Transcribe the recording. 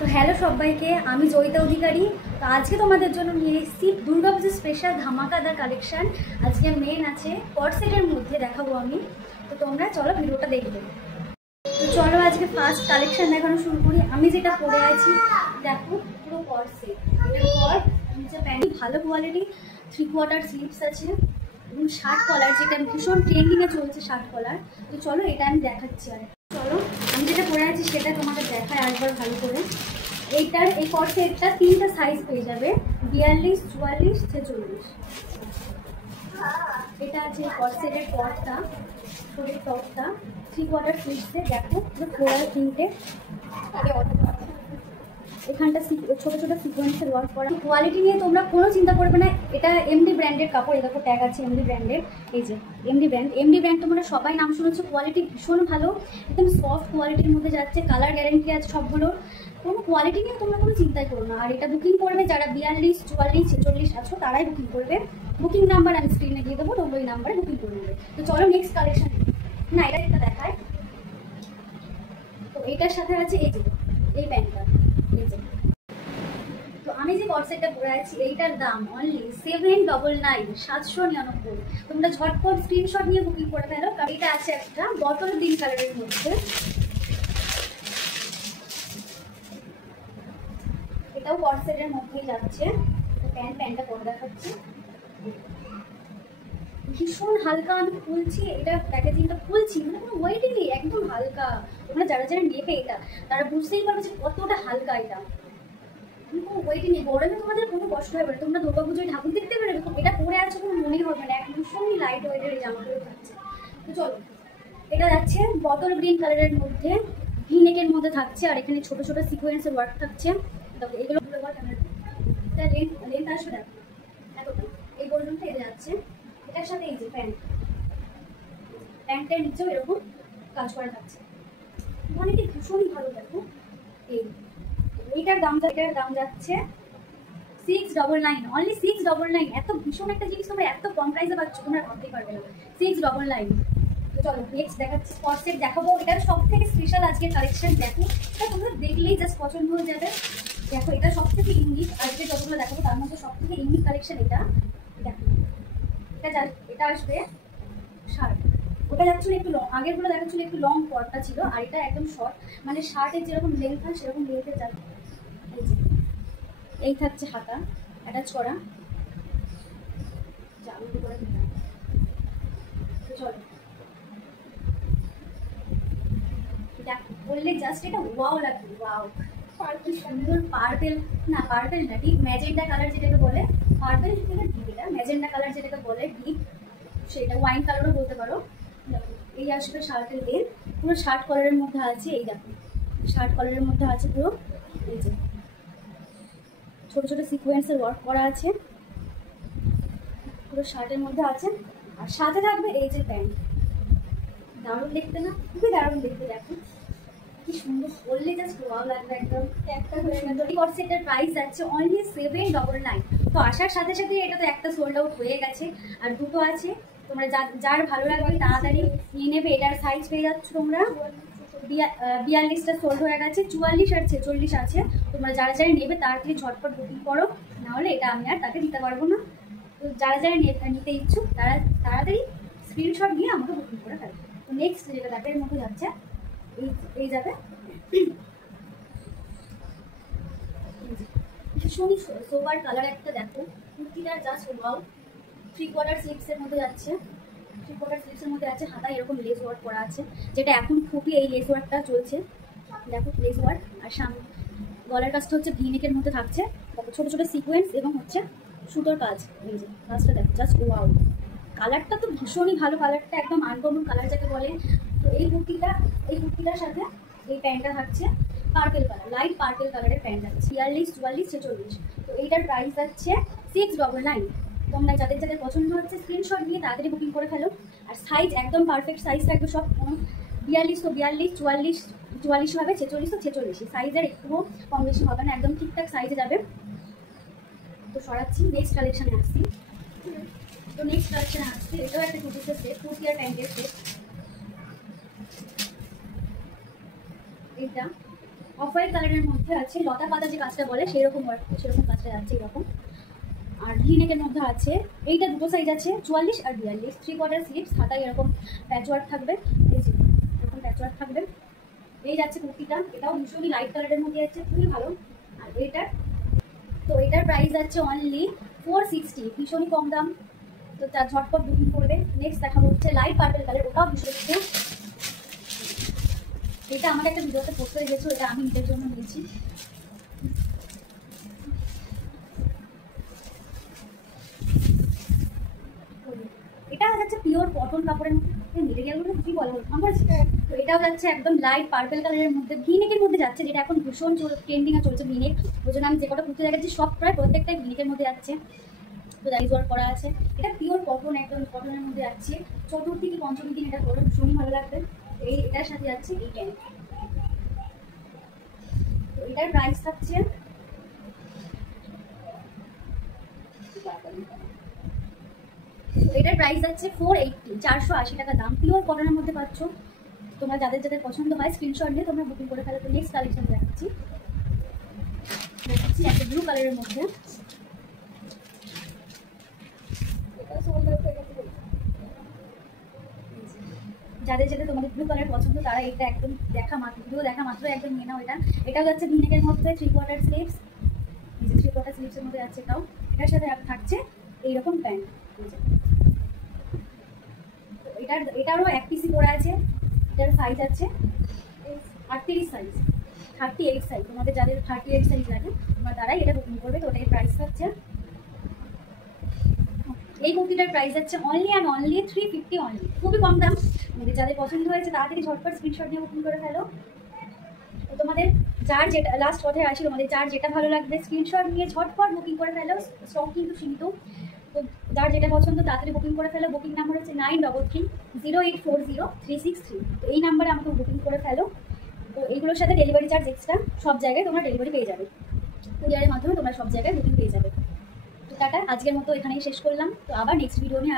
তো হ্যালো সবাইকে, আমি জয়িতা অধিকারী। তো আজকে তোমাদের জন্য নিয়ে এসেছি দুর্গাপুজোর স্পেশাল ধামাকাদার কালেকশন। আজকে মেন আছে কর্সেটের মধ্যে দেখাবো আমি। তো তোমরা চলো ভিডিওটা দেখবে। তো চলো আজকে ফার্স্ট কালেকশন দেখানো শুরু করি। আমি যেটা পরে আছি দেখো, পুরো কর্সেট। এটার পর নিচে প্যান্ট ভালো কোয়ালিটি, 3/4 স্লিভস আছে এবং শার্ট কলার, যেটা ভীষণ ট্রেন্ডিংয়ে চলছে শার্ট কলার। তো চলো এটা আমি দেখাচ্ছি। আর চলো আমি যেটা পরে আছি সেটা তোমাদের দেখায় একবার ভালো করে। এইটার এই কর্সেটটা 3টা সাইজ পেয়ে যাবে, 42, 44, 46। এটা আছে কর্সেটের টপটা, শরীর টপটা 3/4 স্লিভসে। দেখো ফ্লোরাল প্রিন্টে, এখানটা ছোট ছোট সিকোয়েন্সের ওয়ার্ক করা। কোয়ালিটি নিয়ে তোমরা কোনো চিন্তা করবে না, এটা এমডি ব্র্যান্ডের কাপড়। এই দেখো ট্যাগ আছে এমডি ব্র্যান্ডের। এই যে এমডি ব্র্যান্ড তোমরা সবাই নাম শুনেছো। কোয়ালিটি ভীষণ ভালো, একদম সফট কোয়ালিটির মধ্যে যাচ্ছে, কালার গ্যারেন্টি আছে সবগুলোর। কোনো কোয়ালিটি নিয়ে তোমরা কোনো চিন্তাই করো না। আর এটা বুকিং করবে যারা 42, 44, 46 আছো তারাই বুকিং করবে। বুকিং নাম্বার আমি স্ক্রিনে দিয়ে দেবো, তোমরা ওই নাম্বারে বুকিং করে নেবে। তো চলো নেক্সট কালেকশন। না এটা দেখায়। তো এটার সাথে আছে এই প্যান্টটা। তো আমি যে কর্সেটটা পরে আছি এইটার দাম অনলি 799, 799। তোমরা ঝটপট স্ক্রিনশট নিয়ে বুকিং করে ফেলো। এটা আছে একটা বটল গ্রিন কালারের মধ্যে, এটাও কর্সেটের মধ্যেই যাচ্ছে। প্যান্টটা পরে দেখাচ্ছি, ভীষণ হালকা। আমি খুলছি, এটা প্যাকেজিংটা খুলছি, মানে কোনো ওয়েটই নেই, একদম হালকা। তোমরা যারা নেবে এটা তারা বুঝতেই পারবে যে কতটা হালকা এটা। কোনো ওয়েটই নেই, গরমে তোমাদের কোনো কষ্ট হবে না। তোমরা দুর্গাপুজোয় ঠাকুর দেখতে পারবে, এটা পরে আছো কোনো মনেই হবে না। একদম ভীষণই লাইট ওয়েটের এই জামাগুলো থাকছে। তো চলো এটা যাচ্ছে বটল গ্রিন কালারের মধ্যে, ভি নেকের মধ্যে থাকছে, আর এখানে ছোট ছোট সিকোয়েন্সের ওয়ার্ক থাকছে। তারপরে এগুলো লেন্থ আসবে দেখো, এতটা এই পর্যন্ত এটা যাচ্ছে। এটার সাথে এই যে প্যান্টের নিচেও এরকম কাজ করা থাকছে, মানে কি ভীষণই ভালো। দেখো এটার দাম যাচ্ছে 699, অনলি 699। এত ভীষণ একটা জিনিস তোমরা এত কম প্রাইসে পাচ্ছ, তোমরা ভাবতেই পারবে না। 699। তো চলো নেক্সট দেখাচ্ছি কর্সেট দেখাবো। এটার সব থেকে স্পেশাল আজকের কালেকশন। দেখো এটা তোমরা দেখলেই জাস্ট পছন্দ হয়ে যাবে। দেখো এটা সব থেকে ইউনিক, আজকে যতগুলো দেখাবো তার মধ্যে সব থেকে ইউনিক কালেকশন এটা। দেখো এটা আসবে শার্ট, ওটা যাচ্ছিল একটু লং, আগেরগুলো দেখাচ্ছিল একটু লং পরটা ছিল, আর এটা একদম শর্ট, মানে শার্টের যেরকম লেন্থ হয় সেরকম লেন্থের যাচ্ছে। এই থাকছে হাতা অ্যাটাচ করা। চলো বললে জাস্ট এটা ওয়াও লাগবে, ওয়াও। কি সুন্দর পার্পেল, না পার্পেল না, ডিপ ম্যাজেন্ডা কালার যেটাকে বলে। পার্পেল থেকে ডিপ, এটা ম্যাজেন্ডা কালার যেটাকে বলে ডিপ, সেটা ওয়াইন কালারও বলতে পারো। এই আসবে শার্টের লেন্থ, পুরো শার্ট কলারের মধ্যে আছে। এই দেখো শার্ট কলারের মধ্যে আছে পুরো, এই যে ছোট ছোট সিকোয়েন্সের ওয়ার্ক করা আছে পুরো শার্টের মধ্যে আছে। আর সাথে থাকবে এই যে প্যান্ট। দারুণ দেখতে না, খুবই দারুণ দেখতে। দেখো কি সুন্দর, বললে জাস্ট ওয়াও লাগবে একদম। একটা হয়ে গেল। এই কর্সেটের প্রাইস যাচ্ছে অনলি 799। তো আসার সাথে সাথে এটা তো একটা সোল্ড আউট হয়ে গেছে, আর দুটো আছে। তোমরা যার ভালো লাগবে তাড়াতাড়ি নিয়ে নেবে। এটার সাইজ পেয়ে যাচ্ছ তোমরা 42টা সোল্ড হয়ে গেছে, 44 আর 46 আছে। তোমরা যারা নেবে তাড়াতাড়ি ঝটপট বুকিং করো, নাহলে এটা আমি আর তাকে দিতে পারবো না। তো যারা নিতে ইচ্ছুক তারা তাড়াতাড়ি স্ক্রিনশট নিয়ে আমাকে বুকিং করে ফেলবে। তো নেক্সট যেটা দেখের মধ্যে যাচ্ছে এই যাবে ভীষণই সোবার কালার একটা। দেখো কুর্তিটার জাস্ট ওয়াও। 3/4 স্লিভসের মধ্যে যাচ্ছে, 3/4 স্লিভসের মধ্যে আছে। হাতা এরকম লেস ওয়ার্ক করা আছে, যেটা এখন খুবই এই লেস ওয়ার্কটা চলছে। দেখো লেস ওয়ার্ক, আর সামনে গলার কাজটা হচ্ছে ভি নেকের মধ্যে থাকছে। দেখো ছোট ছোট সিকোয়েন্স এবং হচ্ছে সুতোর কাজ। এই যে কাজটা দেখো জাস্ট ওয়াও। কালারটা তো ভীষণই ভালো, কালারটা একদম আনকমন কালার যাকে বলে। তো এই কুর্তিটার সাথে এই প্যান্টটা থাকছে পার্পেল কালার, লাইট পার্পেল কালারের প্যান্ট আছে। 42, 44, 46। তো এইটার প্রাইস যাচ্ছে 699। তোমরা যাদের পছন্দ হচ্ছে স্ক্রিনশট নিয়ে তাড়াতাড়ি বুকিং করে ফেলো। আর সাইজ একদম পারফেক্ট সাইজ থাকবে সব। 42 তো 42, 44, 44 হবে, 46 তো 46। সাইজের একটুও কম বেশি হবে না, একদম ঠিকঠাক সাইজে যাবে। তো সরাচ্ছি, নেক্সট কালেকশানে আসছি। তো নেক্সট কালেকশানে আসছে এটাও একটা কুর্তির সেট, কুর্তি আর প্যান্টের সেট। এটা অফ হোয়াইট কালারের মধ্যে আছে লতা পাতা যে কাজটা বলে সেরকম সেরকম কাজটা যাচ্ছে এরকম। আর ভিনেকের মধ্যে আছে, এইটা দুটো সাইজ আছে 44 আর 42, 3/4 স্লিভস, হাতায় এরকম প্যাচওয়ার্ক থাকবে, এই যে এরকম প্যাচওয়ার্ক থাকবে। এই যাচ্ছে কুর্তিটা, এটাও ভীষণই লাইট কালারের মধ্যে যাচ্ছে, খুবই ভালো। আর এটার প্রাইস আছে অনলি 460, ভীষণই কম দাম, তো তার ঝটপট বুকিং করবে। নেক্সট দেখাবো হচ্ছে লাইট পার্পল কালার, ওটাও ভীষণ, এটা আমাকে একটা ভিডিওতে পোস্ট করে গেছো, এটা আমি নিজের জন্য নিয়েছি। এটা যাচ্ছে পিওর কটন কাপড়ের মধ্যে, মেটেরিয়ালগুলো কি বলা হলো আমার, তো এটাও যাচ্ছে একদম লাইট পার্পল কালারের মধ্যে, ভিনেকের মধ্যে যাচ্ছে, যেটা এখন ভীষণ ট্রেন্ডিংয়ে চলছে ভিনেক। ওই জন্য আমি যে কটা কুর্তি দেখাচ্ছি সব প্রায় প্রত্যেকটাই ভিনেকের মধ্যে যাচ্ছে, তো রাইজ ওয়ার্ক করা আছে। এটা পিওর কটন, একদম কটনের মধ্যে যাচ্ছে। চতুর্থী কি পঞ্চমী দিন এটা পরে ভীষণই ভালো লাগবে। এটার সাথে যাচ্ছে এই প্যান্ট, তো এটার প্রাইস থাকছে এটার প্রাইস যাচ্ছে 480, 480 টাকা দাম, পিওর কটনের মধ্যে পাচ্ছ। তোমরা যাদের যাদের পছন্দ হয় স্ক্রিনশট নিয়ে তোমরা বুকিং করে ফেলো। তো নেক্সট কালেকশন দেখাচ্ছি একটা ব্লু কালারের মধ্যে, যাদের যাদের তোমাদের ব্লু কালার পছন্দ তারা এটা একদম দেখা মাত্র একদম নিয়ে নাও। এটাও যাচ্ছে ভিনেকের মধ্যে 3/4 স্লিভস, এই যে 3/4 স্লিভসের মধ্যে যাচ্ছে। এটার সাথে থাকছে এইরকম প্যান্ট। এটারও এক পিসি করা আছে, এটার সাইজ আছে 38 সাইজ, 38 সাইজ। তোমাদের যাদের 38 সাইজ লাগে তোমরা তারাই এটা বুকিং করবে। তো ওটার প্রাইস থাকছে, এই কুর্তিটার প্রাইস আছে অনলি অ্যান্ড অনলি 350 অনলি, খুবই কম দাম। তোমাদের যাদের পছন্দ হয়েছে তাড়াতাড়ি ঝটপট স্ক্রিনশট নিয়ে বুকিং করে ফেলো। তো তোমাদের যার যেটা, লাস্ট কথায় আসি, তোমাদের যার যেটা ভালো লাগবে স্ক্রিনশট নিয়ে ঝটপট বুকিং করে ফেলো, স্টক কিন্তু সীমিত। তো যার যেটা পছন্দ তাড়াতাড়ি বুকিং করে ফেলো। বুকিং নাম্বার হচ্ছে 9330840363। তো এই নাম্বারে আমাকে বুকিং করে ফেলো। তো এইগুলোর সাথে ডেলিভারি চার্জ এক্সট্রা, সব জায়গায় তোমরা ডেলিভারি পেয়ে যাবে, কুরিয়ারের মাধ্যমে তোমরা সব জায়গায় বুকিং পেয়ে যাবে। তো টাটা, আজকের মতো এখানেই শেষ করলাম। তো আবার নেক্সট ভিডিও নিয়ে